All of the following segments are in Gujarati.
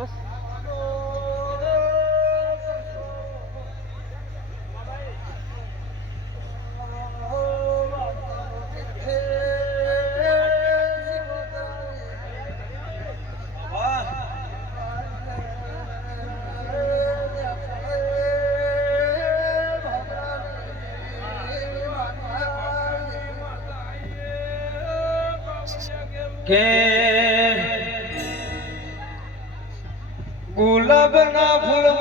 બસ. કે ગુલાબના ફૂલમાં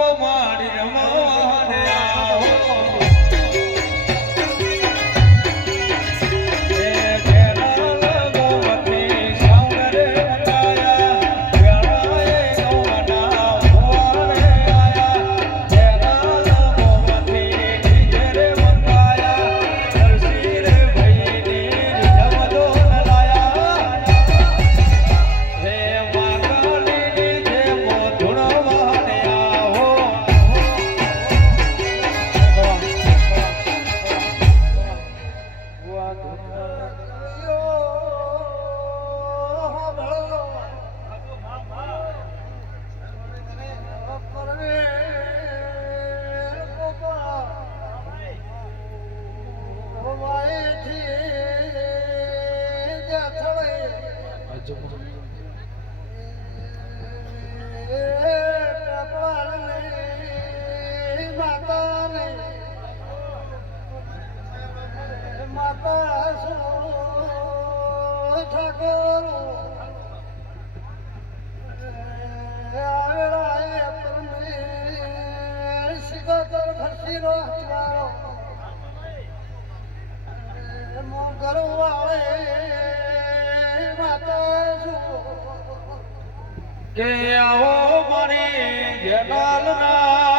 કે આવો મારી જલાલના એ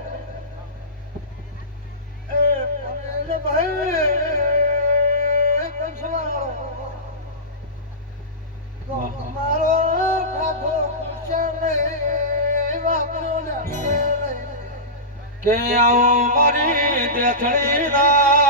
મારો ખાધો છે વાપરો ને કે આવો મારી દેથળીના એ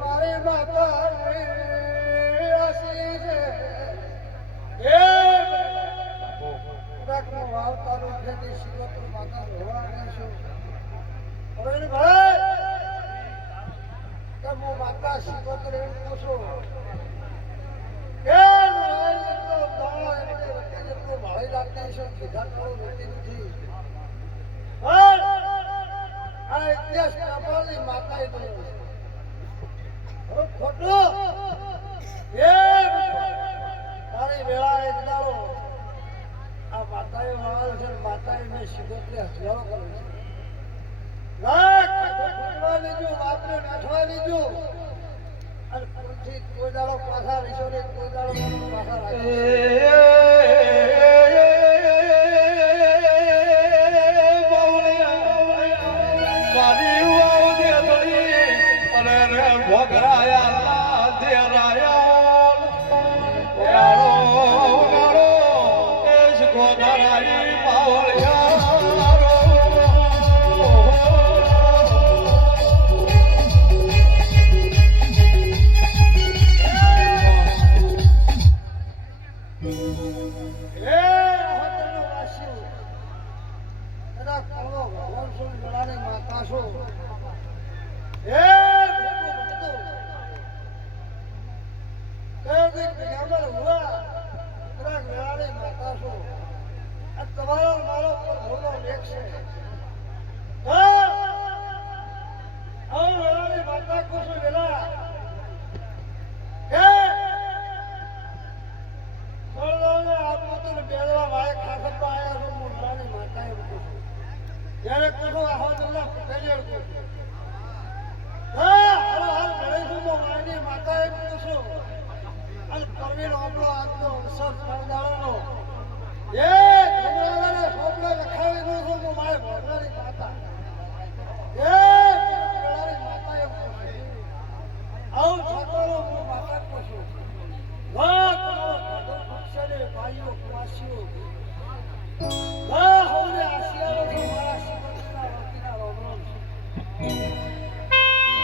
મારી માતા આસી છે એ રાખનો વાવ સિગોતર માતા રોવાણી છું પ્રવીણભાઈ હું માતા એમ પૂછું લાગતી કરો રહેતી પણ આ ઇતિહાસ કપાલની માતાએ કહ્યું છે. હવે એ તારી વેળા એક દાડો. આ માતાએ વાળો છે માતાએ મેં હથિયારો કર્યો છે. નાઠવા કોઈ દાડો પાછા વિશો ને કોઈ દાડો પાછા. માતા